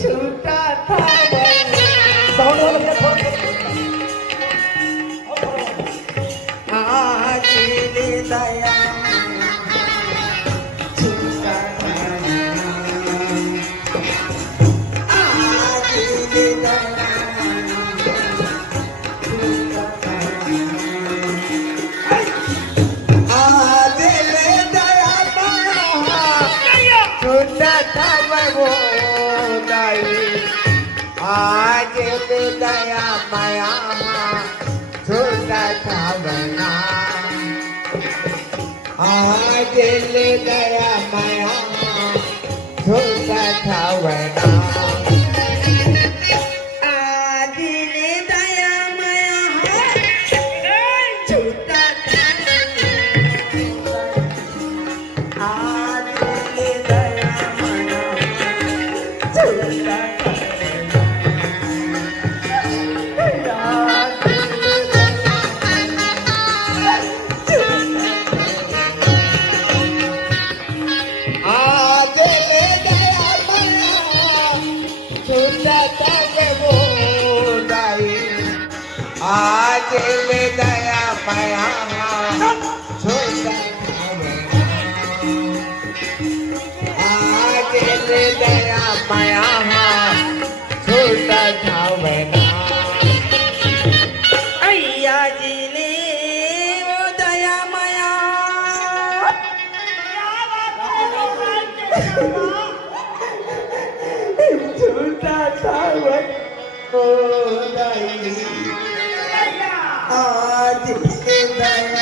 छूटा था आज दया छूटा आज दया आज दया माया झूठा था बना आज दया माया झूठा था बना आज दया माया झूठा था आज दया माया झूठा आज ले दया माया छोटा आज ले दया माया छोटा था बना अय्या जी ले वो दया माया छोटा था बना आज दया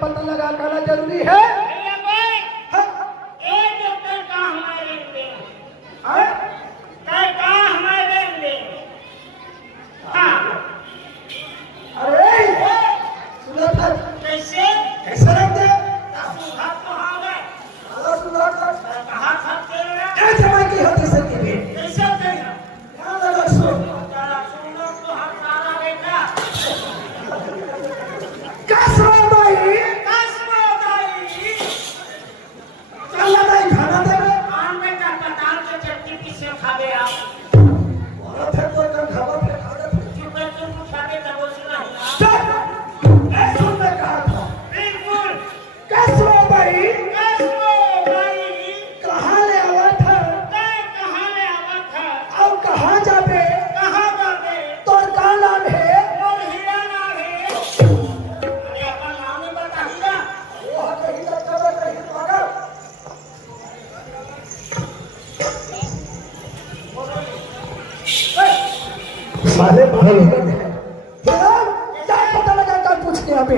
पता लगा करना जरूरी है। साले भाई क्या पता लगा कल पूछ के यहाँ पे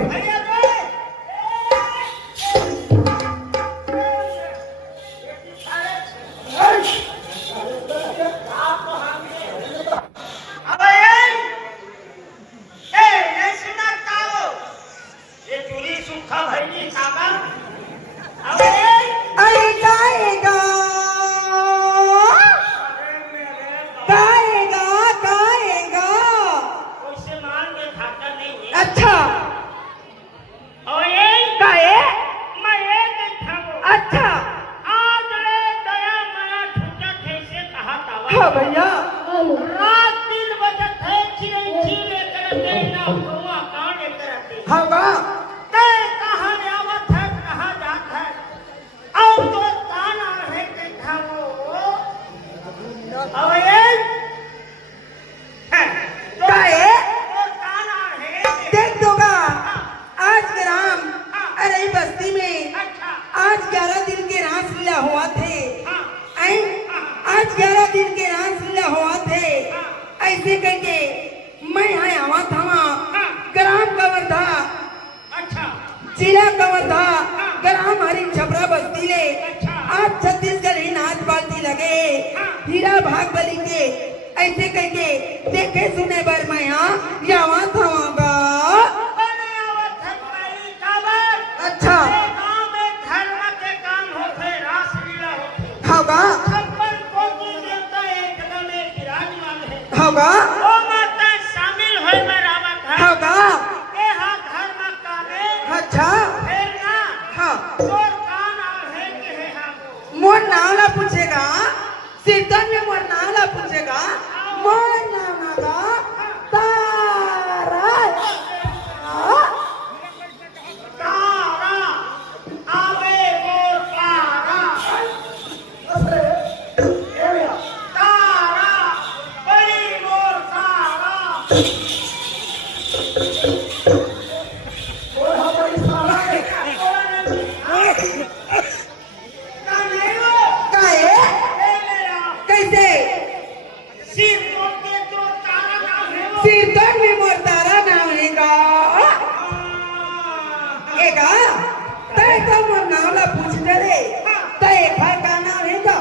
हाँ बा कहाँ आवत है कहाँ जात है और तो ताना है के खाओ और ये का है तो ताना है देख दोगा आज ग्राम अरे बस्ती में अच्छा आज 11 दिन के रासलीला हुआ थे हाँ आई आज 11 दिन के रासलीला हुआ थे ऐसे करके मैं यहाँ आवा था ग्राम कवर था अच्छा जिला कवर था ग्राम हरी छपरा बस्ती ले अच्छा। आज छत्तीसगढ़ ही नाच बाल्टी लगे हीरा भाग बलि के ऐसे करके देखे सुने बर मैं यहाँ आवा था बने आवत है मेरी काबर अच्छा ये गांव में धर्म के काम होते रासलीला होते हाँ बा छप्पन कोटि देवता एकदम एक विराजमान है हाँ बा ओ माता शामिल होय में रावत है हाँ बा ए हा धर्म कामे अच्छा फिर ना हाँ तोर कान है कि है हम मोर नाम ला पूछेगा कीर्तन में मोर नाम ला पूछेगा मोर नाम आगा तारा तारा आवे मोर तारा तारा बड़ी मोर तारा काहे कैसे कीर्तन में मोर तारा नाम हैगा एगा तय तो मोर नाम ला पूछ दे रे तय का नाम हैगा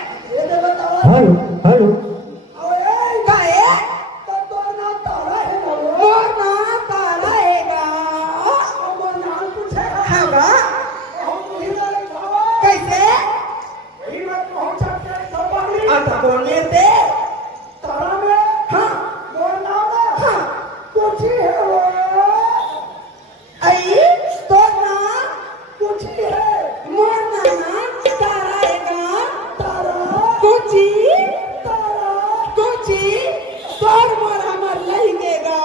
हेलो हेलो काहे मोर नाम तारा हैगा हाँ बा कैसे आता बोलने दे हाँ हाँ आई तो ना मोर नाम तारा हैगा कुची तोर मोर हमर लहिंगेगा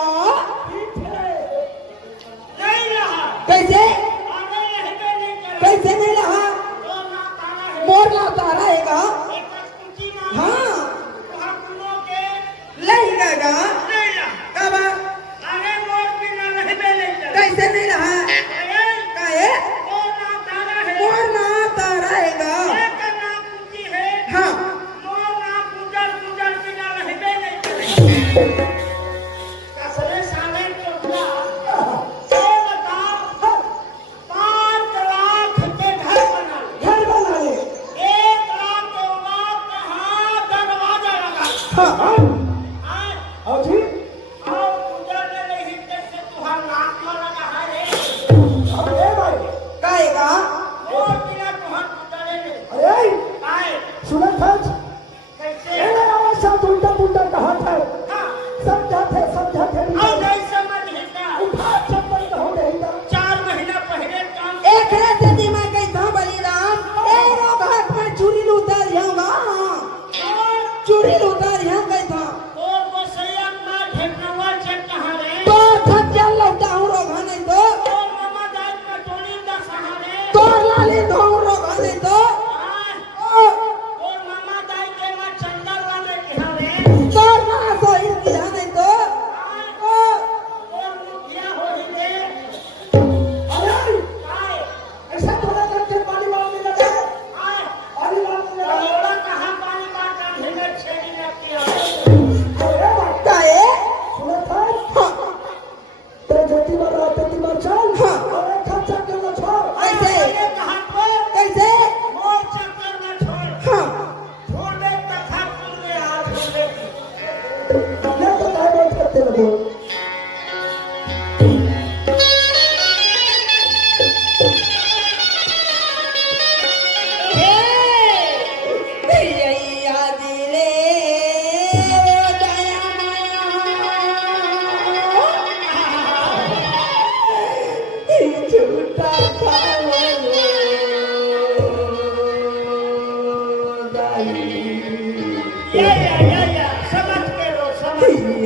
कैसे कैसे नहीं रहा मोर ना तारा हैगा हाँ लहिंगेगा कब कैसे नहीं रहा काहे मोर ना तारा हैगा हाँ घर बना ले हाँ अजी अरे भाई काहेगा अरे सुनत है एने आवाज सब उल्टा पुल्टा कहा था समझा थे उठा चप्पल कहो रहेगा 4 महीना पहले काम एक रात यदि मैं कहता बलिराम ए रो घाट में चूड़ी लूटा जाऊंगा चूड़ी लूटा यहाँ कहता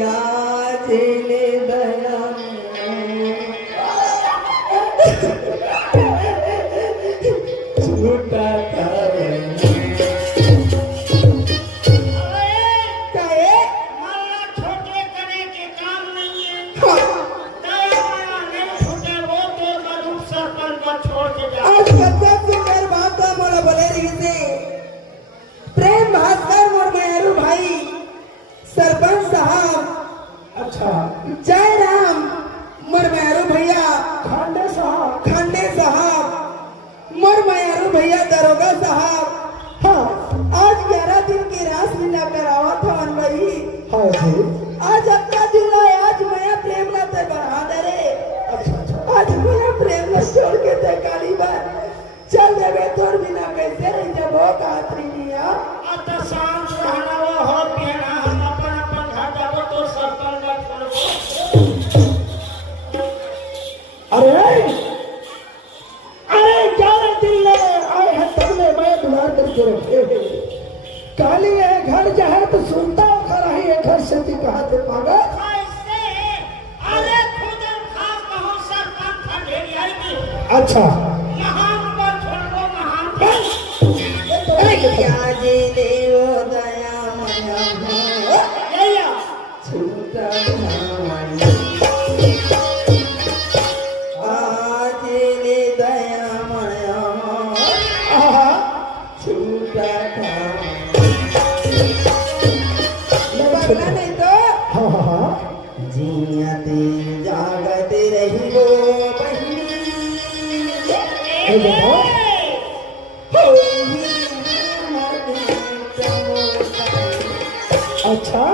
आज ले दया छूटा था अरे मल्ला छोटे करने के काम नहीं है दया माया नहीं छूटे वो तो जरूर सरपंच को छोड़ के जा आज बच्चा सुंदर बात का मोला बोले रही से प्रेम भास्कर मोर मेहरू भाई सरपंच साहब अच्छा जय राम मोर मेहरू भैया खांडे साहब खांडे साहब मोर मेहरू भैया दरोगा साहब हाँ आज 11 दिन की रासलीला करावा था मन भाई हाँ जी आज अपना दिल है आज मैं प्रेम लाते बढ़ा दे रे अच्छा अच्छा आज मैं प्रेम ला छोड़ के ते काली बार चल देवे तोर बिना कैसे रह जबो कातरी निया अब तो शांत रहना वो हो पीना हम अपन अपन घर जाबो तो सरपंच को छोड़ो अरे अरे 11 दिन ले आए हैं तब ले मैं दुलार करके रखे काली है घर जाए तो सुनता घर है घर से भी कहा थे पागल कैसे अरे खुद खा कहो सरपंच का ढेरी आई थी अच्छा महान को छोड़ो महान आज देव दया माया यैया छूटा आज ले दया माया आहा छूटा लगा नहीं तो हाँ हाँ हाँ जियाते जागते रही वो बहिनी हे देखो होई मरते अच्छा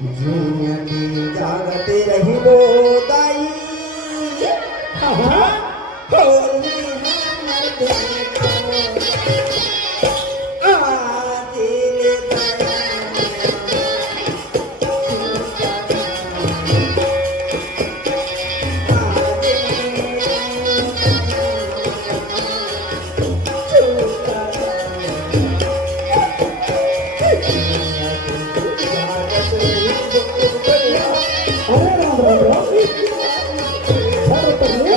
जियाते जागते रही वो दाई हाँ हाँ होई मरते आज ले अरे राम राम राम अरे पहले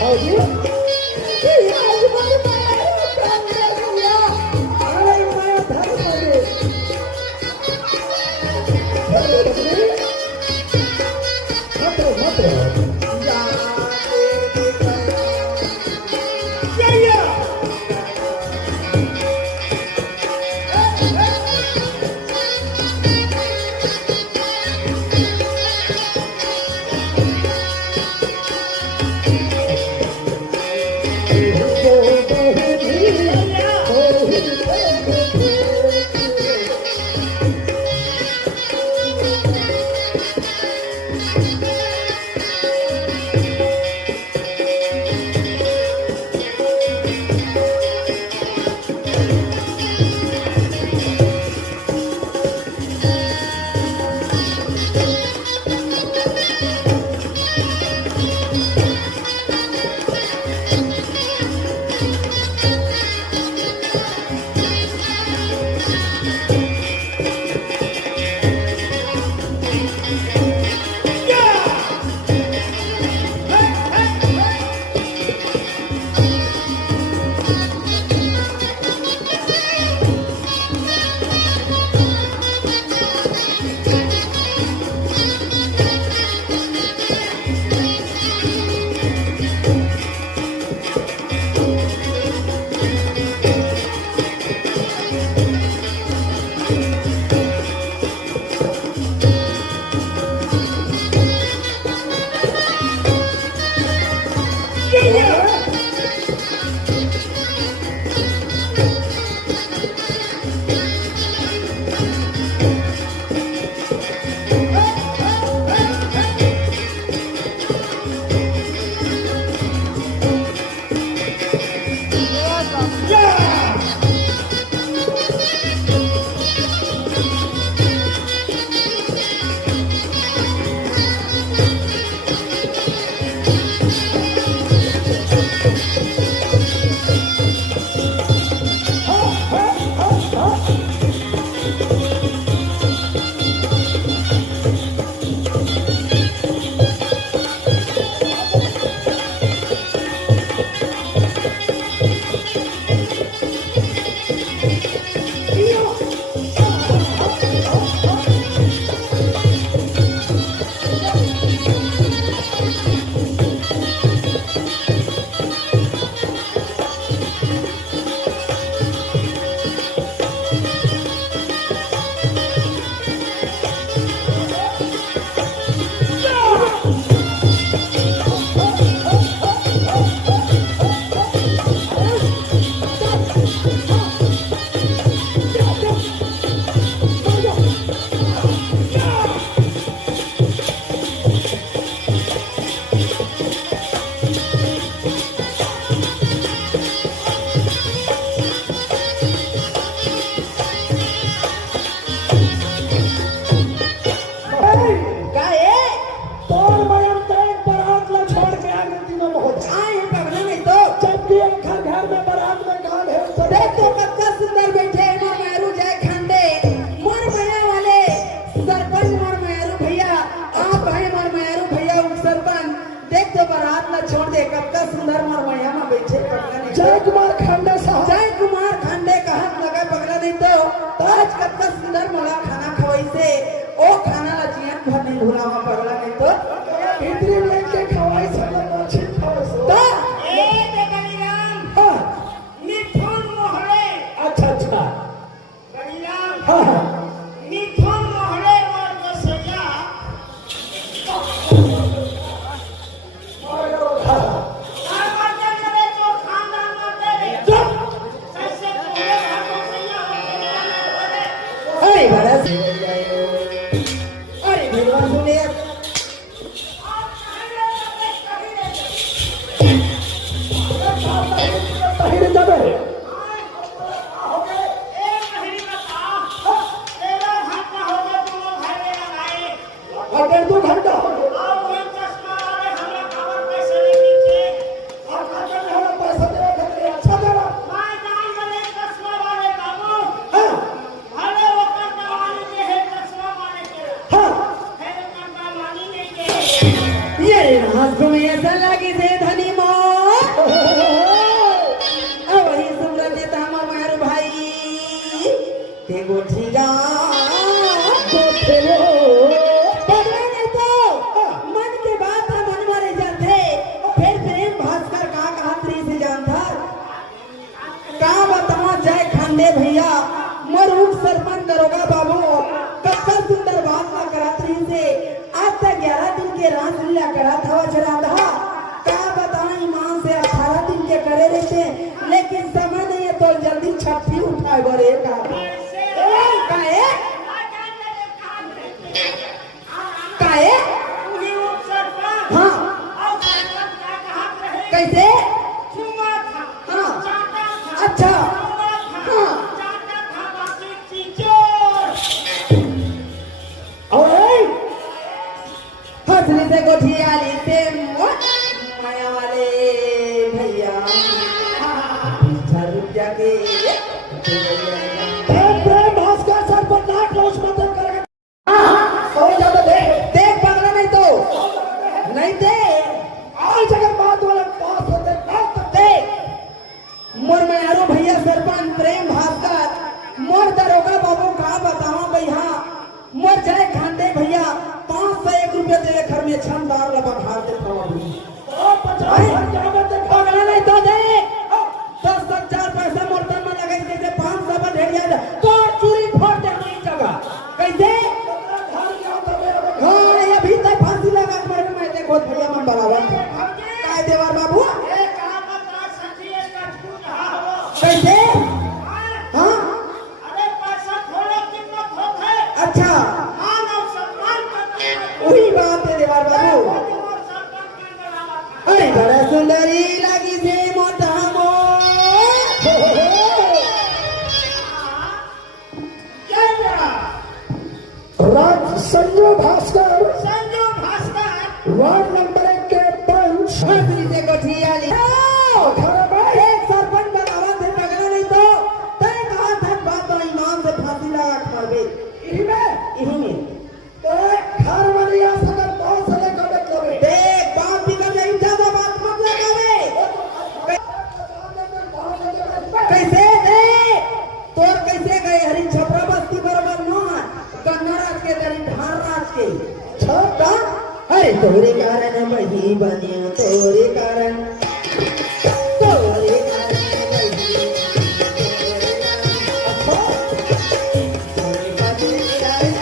हाँ जी अरे मैं धर पड़े मत रहो काय आहे? तोर मयम तेरे बारात ला छोड़ के आ गई तीनों बहुत आए हैं पगला नहीं तो जब भी एक घर में बारात में गाल है तो देख तो कत्ता सुंदर बैठे हैं मोर मैरू जय खंडे मोर मया वाले सरपंच मोर मैरू भैया आप हैं मोर मैरू भैया उप सरपंच देख तो बारात ला छोड़ दे कत्ता सुंदर मोर मया में बैठे पगला नहीं जय कुमार खंडे साहब जय कुमार खंडे का हाथ लगा पगला नहीं तो आज कत्ता सुंदर मोला खाना खवाई से ओ खाना ला जियन भर नहीं भुलावा पगला नहीं तो इतनी लेके खवाई सब अच्छी खबर तो ए गणिराम हाँ मिथुन मोहरे अच्छा अच्छा गणिराम हाँ हाँ मिथुन मोहरे और कसैया और मर्दे करे तो खानदान मर्दे रे कैसे पूरे घर कसैया होते अरे बरस अरे भगवान सुने पहले जाबे अगर 2 घंटा हो गया और खर्चा में हमारा पैसा देना खर्चा अच्छा देना हाँ हाँ ये रे हाथ को में ऐसा लगी से धनी मो वही सुमरन ने तामा मार भाई ते गोठीगा खेलो पगला ने तो मन के बात है मन मारे जाते फिर प्रेम भास्कर का कहात्री से जानता का बताओ जय खंडे भैया मरूप सरपंच दरोगा बाबू कत्ता सुंदर बात ना करात्री से आज तक 11 दिन के रात लीला करा था चला था का बताओ ईमान से 18 दिन के करे रहते लेकिन समय नहीं है तो जल्दी छठी उठाए बरे का काहे काहे हाँ कैसे हाँ अच्छा हाँ और हंसली से गोठियाली से माया वाले भैया रुपया के प्रेम भास्कर सर पर नाक रोज मदद करेगा और ज्यादा देख पगला नहीं तो नहीं दे आज अगर बात वाला पास होते ना तो देख मोर मयारू भैया सरपंच प्रेम भास्कर मोर दरोगा बाबू का बताओ भैया मोर जय खांडे भैया 501 रुपया तेरे घर में छंदार लबा खार दे पवाबी 50 जावे तो पगला नहीं तो दे 10,000 पैसा मोर तन में लगाई जैसे 500 में ढेर जाए तो चूरी फोड़ दे नहीं जगह कैसे घर जाओ तो मेरे हाँ ये भी तक फांसी लगा के मर मैं देखो भैया मन बराबर काय देवर बाबू कैसे हाँ अच्छा वही बात है देवर बाबू अरे बड़ा सुंदरी लगी से मोटा मो राज संजय भास्कर वार्ड नंबर 1 के पंच हंसली से गोठियाली खड़ा भाई एक सरपंच बनावा थे पगला नहीं तो तय कहा था बात और ईमान से फांसी लगा के मर गई यही में तो घर वालिया सगर बहुत सारे कबे कबे देख बाप भी कर नहीं ज्यादा बात मत लगावे कैसे दे तोर कैसे गए हरी छपरा बस्ती बराबर न गन्ना राज के दरी धार राज के छपा अरे तोरे कारण बही बनिया तोरे कारण तोरे कारण बही तोरे कारण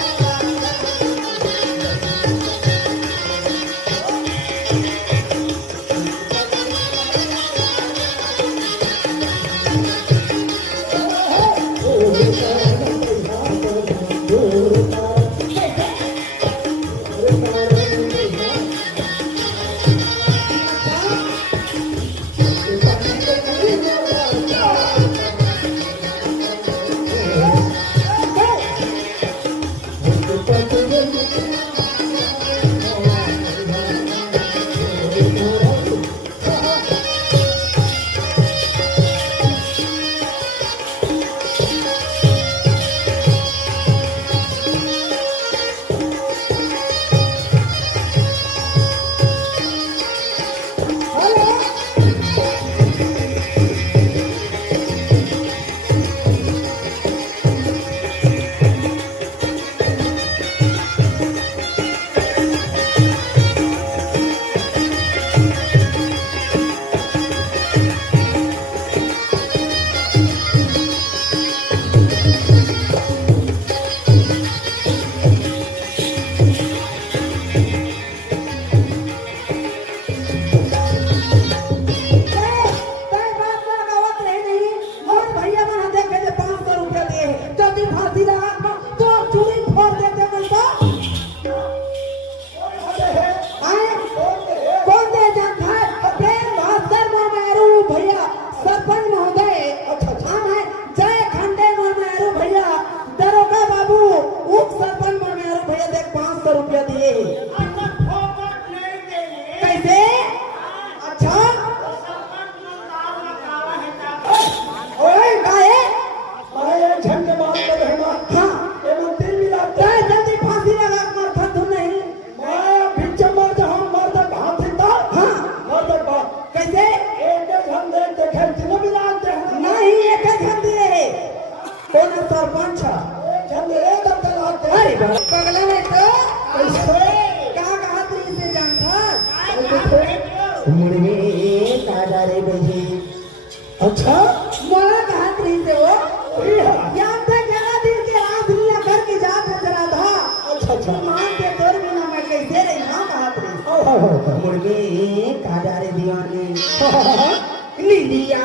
मुर्गे काटा रे बही अच्छा मोला कहा रही से वो यहाँ पे जगह दिन के रात लिया करके जाते जरा था अच्छा मान के तोर बिना मैं कैसे रही हाँ कहा रही मुर्गे काटा रे दीवाने नीलिया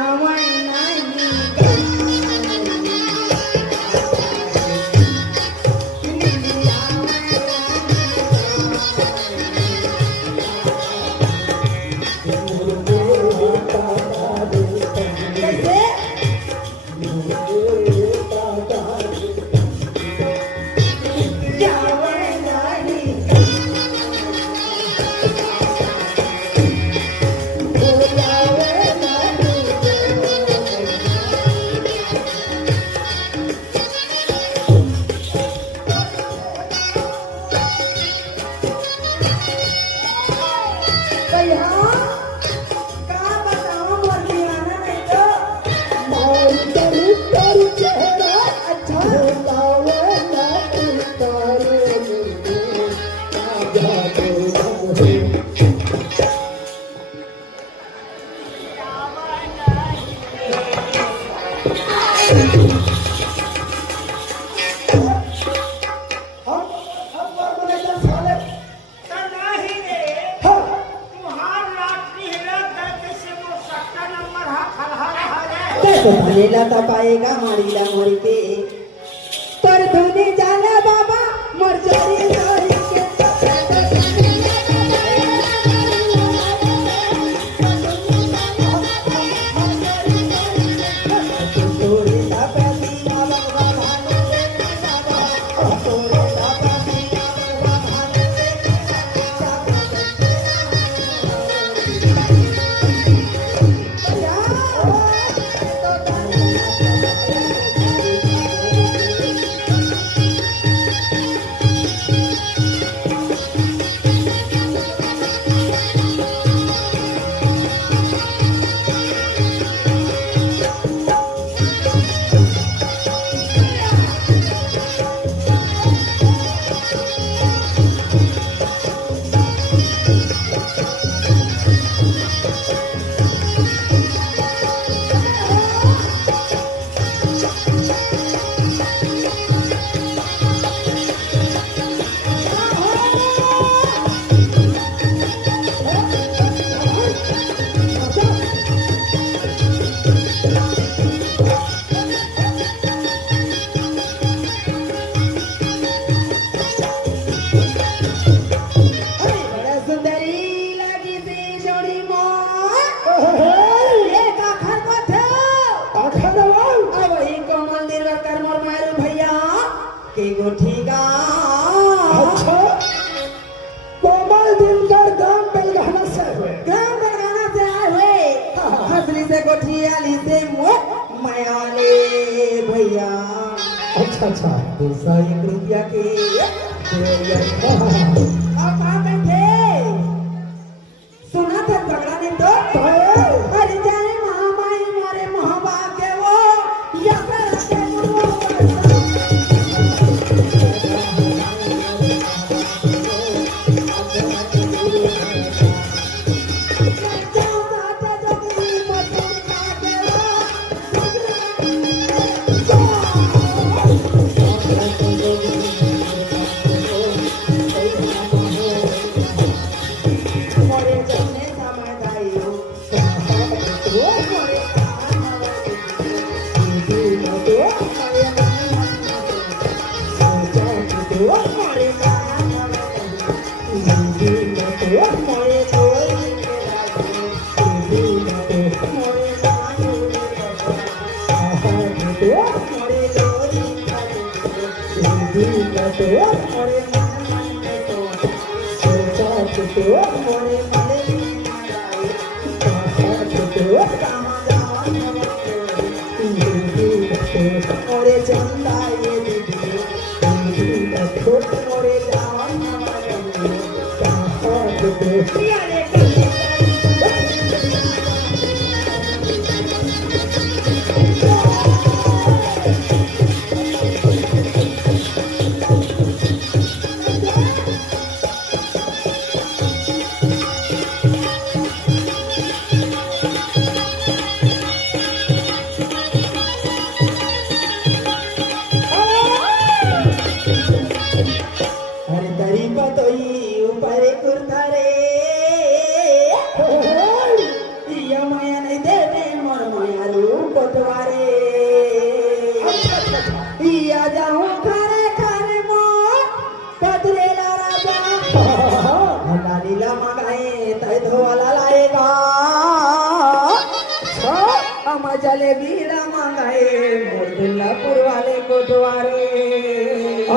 तो भलेला तो पाएगा मारीला मोरी के पर धोने जाना बाबा मर जाए सारी के से मयाले भैया अच्छा अच्छा 201 रुपया के अब कहाँ बैठे सुना था पकड़ा ने तो अरे जाने महामाई मारे महाबा के वो या कर के मोरे चंदा ये दीदी मोरे जान अरे तरी पतोई ऊपर कुर्ता रे या माया नहीं देवे मोर माया रूप पतवारे या जाऊं खारे खारे मो पतरेला राजा लालीला मगाए तय धोवाला लाएगा जलेबीला मंगाए मोर दुल्लापुर वाले को द्वारे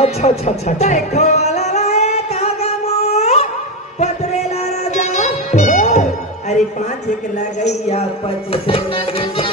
अच्छा अच्छा अच्छा देखो वाला लाए कागा मो पतरेला राजा अरे 5 एक लगैया 25 लगैया